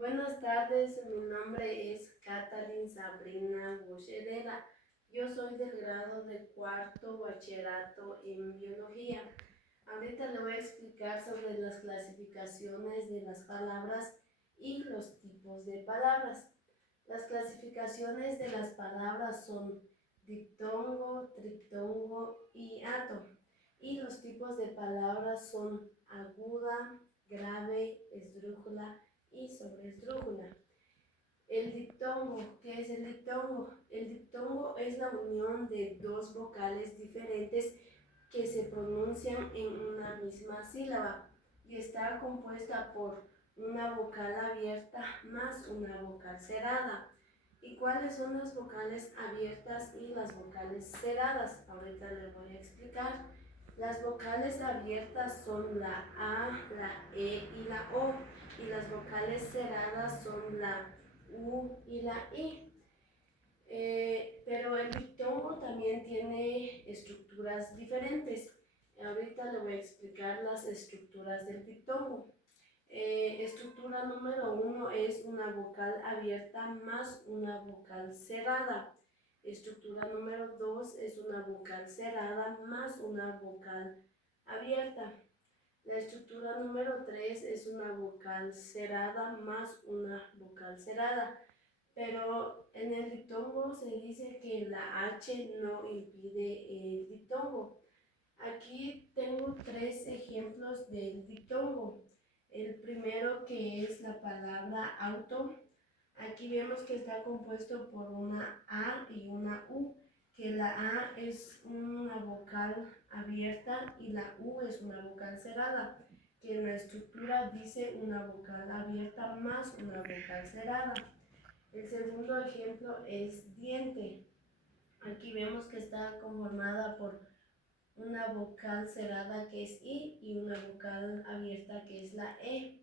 Buenas tardes, mi nombre es Katalin Sabrina Boschedera. Yo soy del grado de cuarto bachillerato en biología. Ahorita le voy a explicar sobre las clasificaciones de las palabras y los tipos de palabras. Las clasificaciones de las palabras son diptongo, triptongo y ato. Y los tipos de palabras son aguda, grave, esdrújula y sobresdrújula. El diptongo, ¿qué es el diptongo? El diptongo es la unión de dos vocales diferentes que se pronuncian en una misma sílaba y está compuesta por una vocal abierta más una vocal cerrada. ¿Y cuáles son las vocales abiertas y las vocales cerradas? Ahorita les voy a explicar. Las vocales abiertas son la A, la E y la O, y las vocales cerradas son la U y la I. Pero el diptongo también tiene estructuras diferentes. Ahorita le voy a explicar las estructuras del diptongo. Estructura número 1 es una vocal abierta más una vocal cerrada. Estructura número 2 es una vocal cerrada más una vocal abierta. La estructura número 3 es una vocal cerrada más una vocal cerrada. Pero en el diptongo se dice que la H no impide el diptongo. Aquí tengo tres ejemplos del diptongo. El primero, que es la palabra auto. Aquí vemos que está compuesto por una A y una U, que la A es una vocal abierta y la U es una vocal cerrada, que en la estructura dice una vocal abierta más una vocal cerrada. El segundo ejemplo es diente. Aquí vemos que está conformada por una vocal cerrada que es I y una vocal abierta que es la E.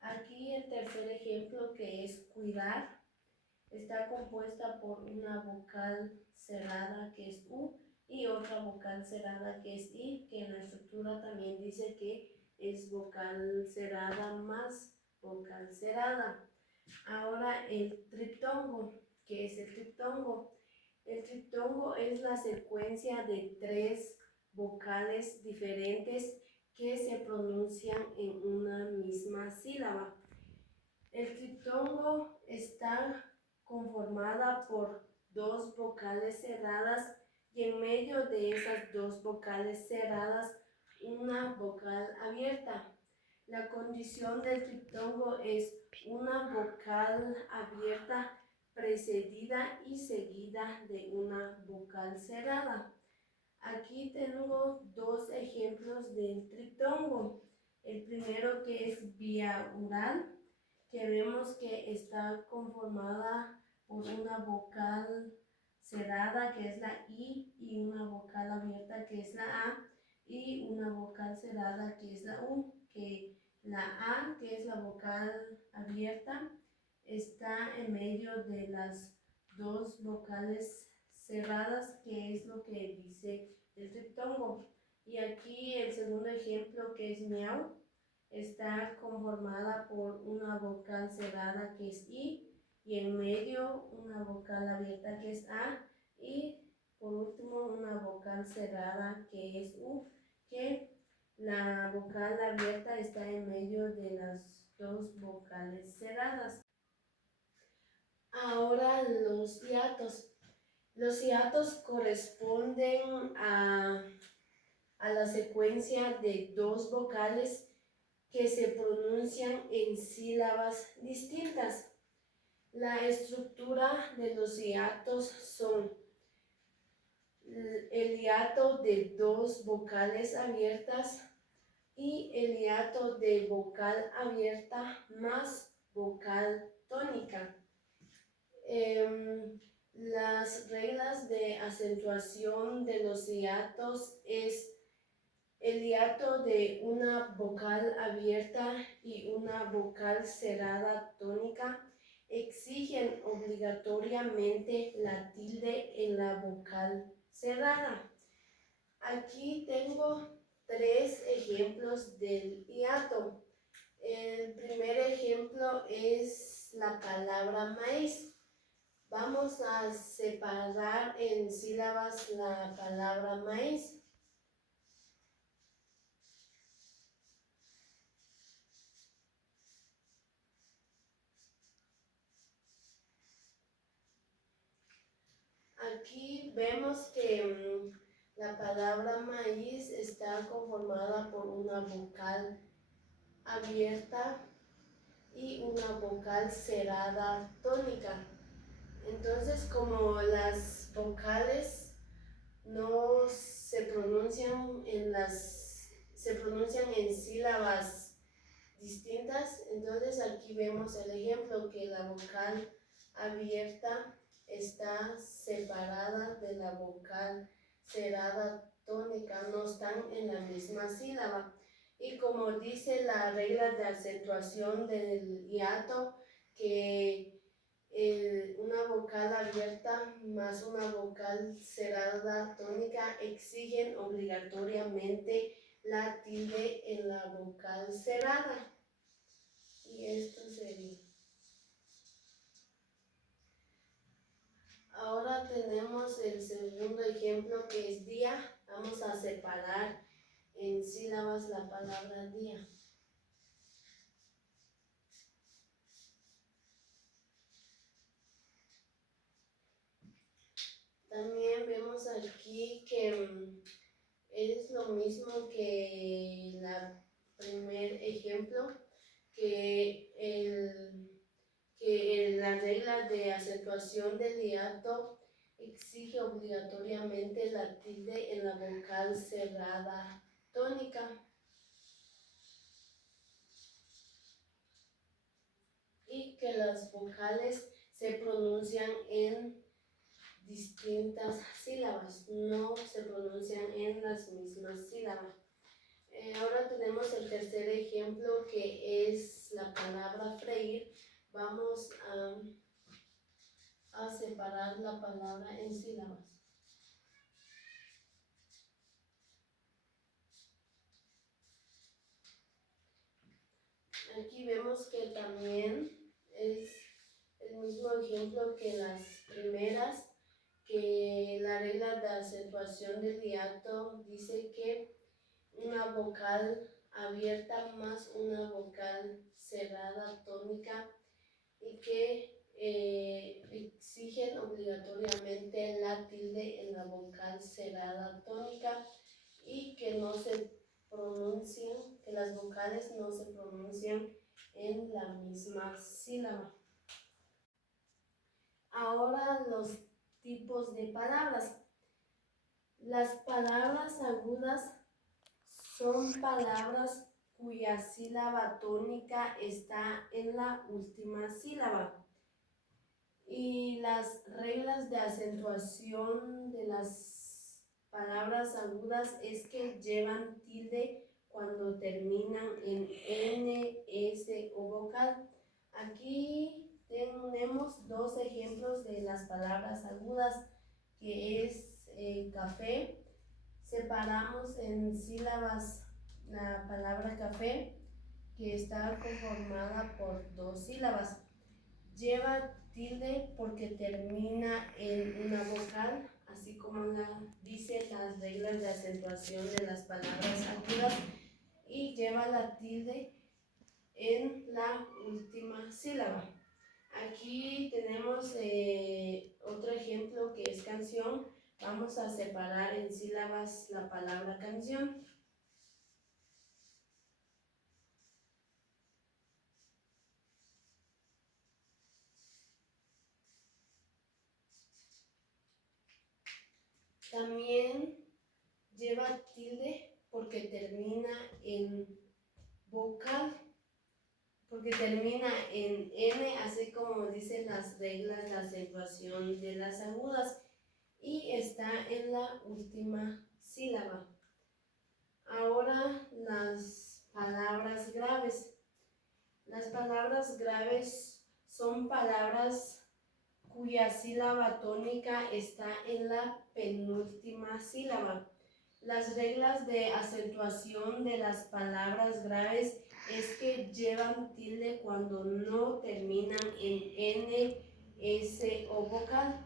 Aquí el tercer ejemplo, que es cuidar, está compuesta por una vocal cerrada que es U y otra vocal cerrada que es I, que en la estructura también dice que es vocal cerrada más vocal cerrada. Ahora el triptongo. ¿Qué es el triptongo? El triptongo es la secuencia de tres vocales diferentes que se pronuncian en una misma sílaba. El triptongo está conformada por dos vocales cerradas y en medio de esas dos vocales cerradas una vocal abierta. La condición del triptongo es una vocal abierta precedida y seguida de una vocal cerrada. Aquí tengo dos ejemplos del triptongo. El primero, que es biaural, que vemos que está conformada por una vocal cerrada que es la I y una vocal abierta que es la A y una vocal cerrada que es la U, que la A, que es la vocal abierta, está en medio de las dos vocales cerradas, que es lo que dice el triptongo. Y aquí el segundo ejemplo, que es miau, está conformada por una vocal cerrada que es I y en medio una vocal abierta que es A y por último una vocal cerrada que es U, que la vocal abierta está en medio de las dos vocales cerradas. Ahora los hiatos. Los hiatos corresponden a la secuencia de dos vocales que se pronuncian en sílabas distintas. La estructura de los hiatos son el hiato de dos vocales abiertas y el hiato de vocal abierta más vocal tónica. Las reglas de acentuación de los hiatos es el hiato de una vocal abierta y una vocal cerrada tónica exigen obligatoriamente la tilde en la vocal cerrada. Aquí tengo tres ejemplos del hiato. El primer ejemplo ejemplo es la palabra maíz. Vamos a separar en sílabas la palabra maíz. Aquí vemos que la palabra maíz está conformada por una vocal abierta y una vocal cerrada tónica. Entonces, como las vocales no se pronuncian se pronuncian en sílabas distintas, entonces aquí vemos el ejemplo que la vocal abierta está separada de la vocal cerrada tónica, no están en la misma sílaba. Y como dice la regla de acentuación del hiato, que una vocal abierta más una vocal cerrada tónica exigen obligatoriamente la tilde en la vocal cerrada. Y esto sería. Ahora tenemos el segundo ejemplo que es día. Vamos a separar en sílabas la palabra día. También vemos aquí que es lo mismo que el primer ejemplo, que la regla de acentuación del hiato exige obligatoriamente la tilde en la vocal cerrada tónica y que las vocales se pronuncian en distintas sílabas, no se pronuncian en las mismas sílabas. Ahora tenemos el tercer ejemplo que es la palabra freír. Vamos a separar la palabra en sílabas. Aquí vemos que también es el mismo ejemplo que las primeras, que la regla de acentuación del hiato dice que una vocal abierta más una vocal cerrada tónica y que exigen obligatoriamente la tilde en la vocal cerrada tónica y que no se pronuncian, que las vocales no se pronuncian en la misma sílaba. Ahora los tipos de palabras. Las palabras agudas son palabras cuya sílaba tónica está en la última sílaba. Y las reglas de acentuación de las palabras agudas es que llevan tilde cuando terminan en N, S o vocal. Aquí tenemos dos ejemplos de las palabras agudas, que es café. Separamos en sílabas la palabra café, que está conformada por dos sílabas. Lleva tilde porque termina en una vocal, así como dicen las reglas de acentuación de las palabras agudas, y lleva la tilde en la última sílaba. Aquí tenemos otro ejemplo que es canción. Vamos a separar en sílabas la palabra canción. También lleva tilde porque termina en vocal, porque termina en N, así como dicen las reglas de acentuación de las agudas, y está en la última sílaba. Ahora las palabras graves. Las palabras graves son palabras cuya sílaba tónica está en la penúltima sílaba. Las reglas de acentuación de las palabras graves es que llevan tilde cuando no terminan en N, S o vocal.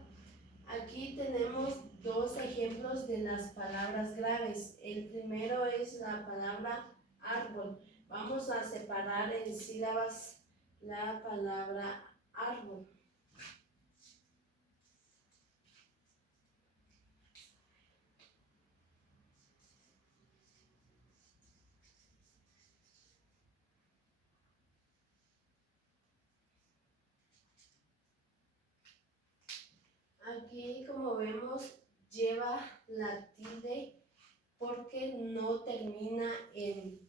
Aquí tenemos dos ejemplos de las palabras graves. El primero es la palabra árbol. Vamos a separar en sílabas la palabra árbol. Aquí, como vemos, lleva la tilde porque no termina en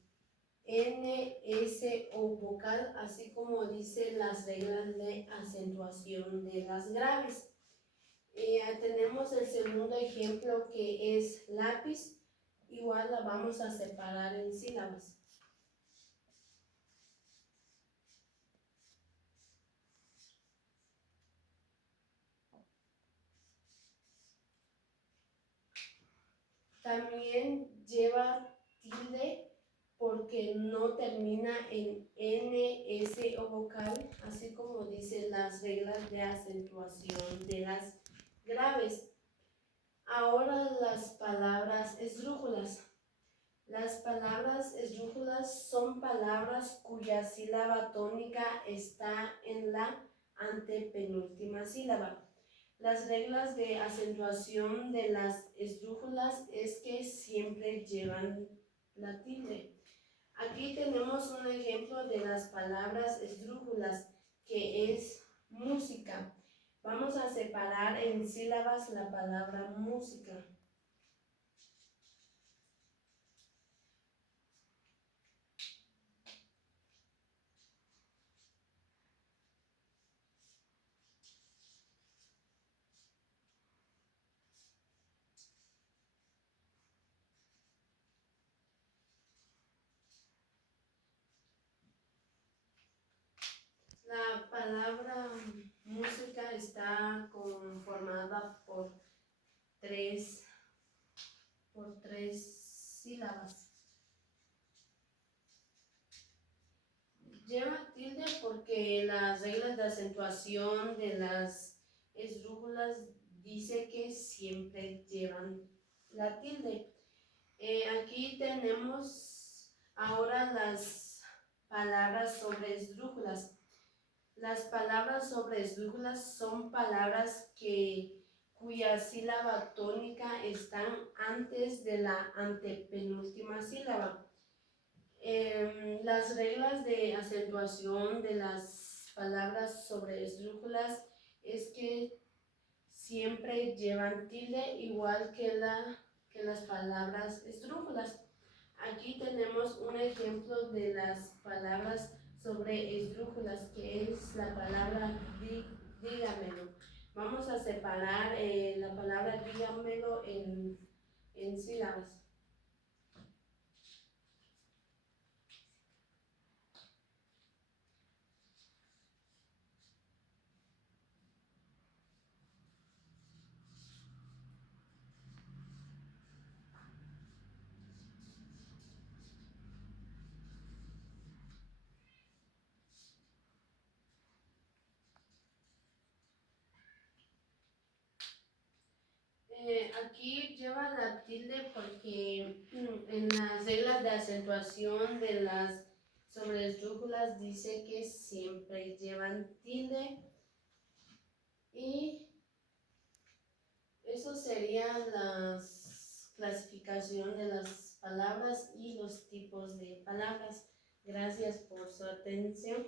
N, S o vocal, así como dicen las reglas de acentuación de las graves. Tenemos el segundo ejemplo que es lápiz. Igual la vamos a separar en sílabas. También lleva tilde porque no termina en N, S o vocal, así como dicen las reglas de acentuación de las graves. Ahora las palabras esdrújulas. Las palabras esdrújulas son palabras cuya sílaba tónica está en la antepenúltima sílaba. Las reglas de acentuación de las esdrújulas es que siempre llevan la tilde. Aquí tenemos un ejemplo de las palabras esdrújulas, que es música. Vamos a separar en sílabas la palabra música. La palabra música está conformada tres, por tres sílabas. Lleva tilde porque las reglas de acentuación de las esdrújulas dice que siempre llevan la tilde. Aquí tenemos ahora las palabras sobre esdrújulas. Las palabras sobre esdrújulas son palabras cuya sílaba tónica están antes de la antepenúltima sílaba. Las reglas de acentuación de las palabras sobre esdrújulas es que siempre llevan tilde, igual que las palabras esdrújulas. Aquí tenemos un ejemplo de las palabras sobre esdrújulas, que es la palabra dígamelo. Vamos a separar la palabra dígamelo en sílabas. Aquí lleva la tilde porque en las reglas de acentuación de las sobre esdrújulas dice que siempre llevan tilde, y eso sería la clasificación de las palabras y los tipos de palabras. Gracias por su atención.